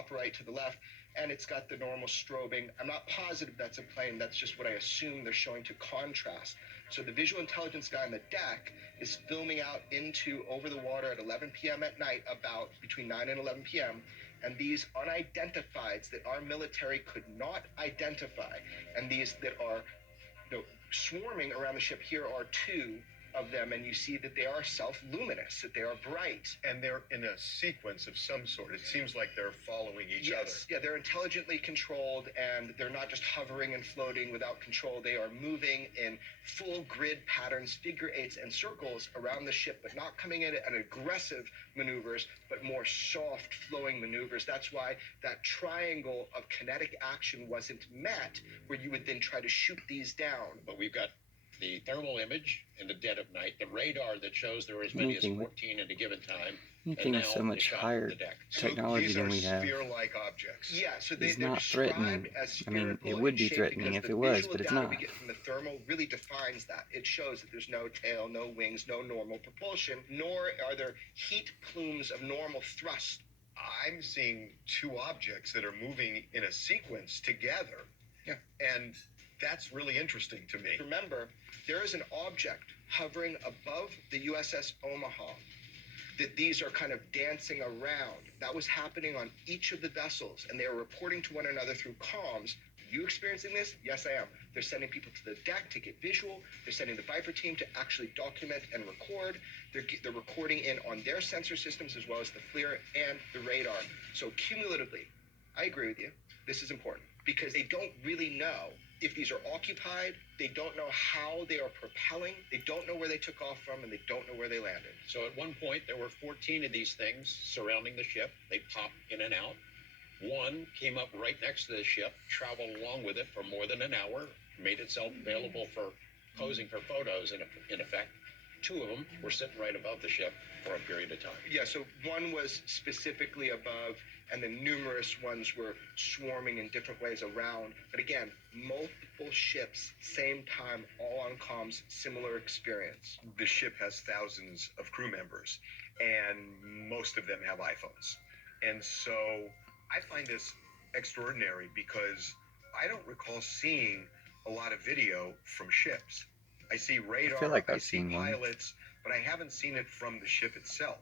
top right to the left, and it's got the normal strobing. I'm not positive that's a plane. That's just what I assume they're showing to contrast. So the visual intelligence guy on the deck is filming out into over the water at 11 p.m. at night, about between 9 and 11 p.m., and these unidentifieds that our military could not identify, and these that are swarming around the ship, here are two of them, and you see that they are self-luminous, that they are bright. And they're in a sequence of some sort. It seems like they're following each other. Yeah, they're intelligently controlled, and they're not just hovering and floating without control. They are moving in full grid patterns, figure eights and circles around the ship, but not coming in at aggressive maneuvers, but more soft flowing maneuvers. That's why that triangle of kinetic action wasn't met, where you would then try to shoot these down. But we've got the thermal image in the dead of night, the radar that shows there are as many as 14 at a given time, anything with so much higher technology than we have sphere-like objects. Yeah, so is not threatening. I mean, it would be threatening if it was, but it's not. The visual data we get from the thermal really defines that. It shows that there's no tail, no wings, no normal propulsion, nor are there heat plumes of normal thrust. I'm seeing two objects that are moving in a sequence together. Yeah. And that's really interesting to me. Remember, there is an object hovering above the USS Omaha that these are kind of dancing around. That was happening on each of the vessels, and they are reporting to one another through comms. Are you experiencing this? Yes, I am. They're sending people to the deck to get visual. They're sending the Viper team to actually document and record. They're recording in on their sensor systems as well as the FLIR and the radar. So cumulatively, I agree with you. This is important because they don't really know if these are occupied. They don't know how they are propelling. They don't know where they took off from, and they don't know where they landed. So at one point, there were 14 of these things surrounding the ship. They popped in and out. One came up right next to the ship, traveled along with it for more than an hour, made itself available for posing for photos in effect. Two of them were sitting right above the ship for a period of time. Yeah, so one was specifically above, and then numerous ones were swarming in different ways around. But again, multiple ships, same time, all on comms, similar experience. The ship has thousands of crew members, and most of them have iPhones. And so I find this extraordinary because I don't recall seeing a lot of video from ships. I see radar, I feel like I I've see seen one. pilots, but I haven't seen it from the ship itself.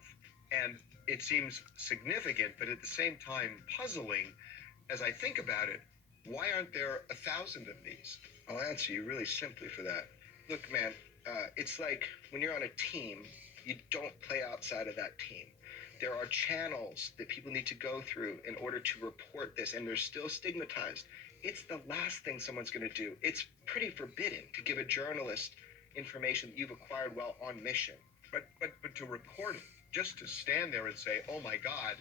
And it seems significant, but at the same time puzzling as I think about it. Why aren't there 1,000 of these? I'll answer you really simply for that. Look, man, it's like when you're on a team, you don't play outside of that team. There are channels that people need to go through in order to report this, and they're still stigmatized. It's the last thing someone's going to do. It's pretty forbidden to give a journalist information that you've acquired while on mission. But to report it, just to stand there and say, "Oh my God,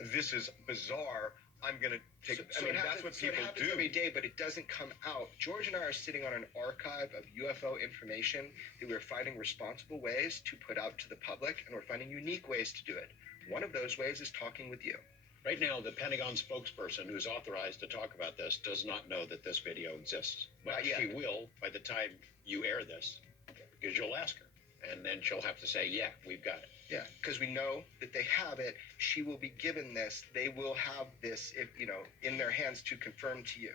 this is bizarre," I'm going to take. That's what people do. It happens every day, but it doesn't come out. George and I are sitting on an archive of UFO information that we're finding responsible ways to put out to the public, and we're finding unique ways to do it. One of those ways is talking with you. Right now, the Pentagon spokesperson who's authorized to talk about this does not know that this video exists. But she will by the time you air this, because you'll ask her, and then she'll have to say, "Yeah, we've got it." Yeah, because we know that they have it. She will be given this. They will have this, if in their hands to confirm to you.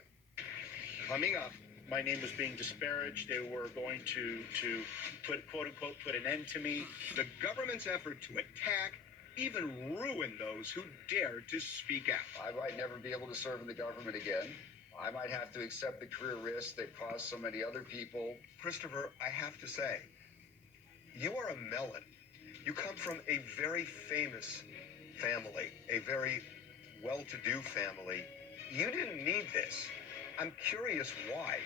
Coming up, my name was being disparaged. They were going to put, quote unquote, put an end to me. The government's effort to attack, even ruin those who dare to speak out. I might never be able to serve in the government again. I might have to accept the career risks that cost so many other people. Christopher, I have to say, you are a melon. You come from a very famous family, a very well-to-do family. You didn't need this. I'm curious why.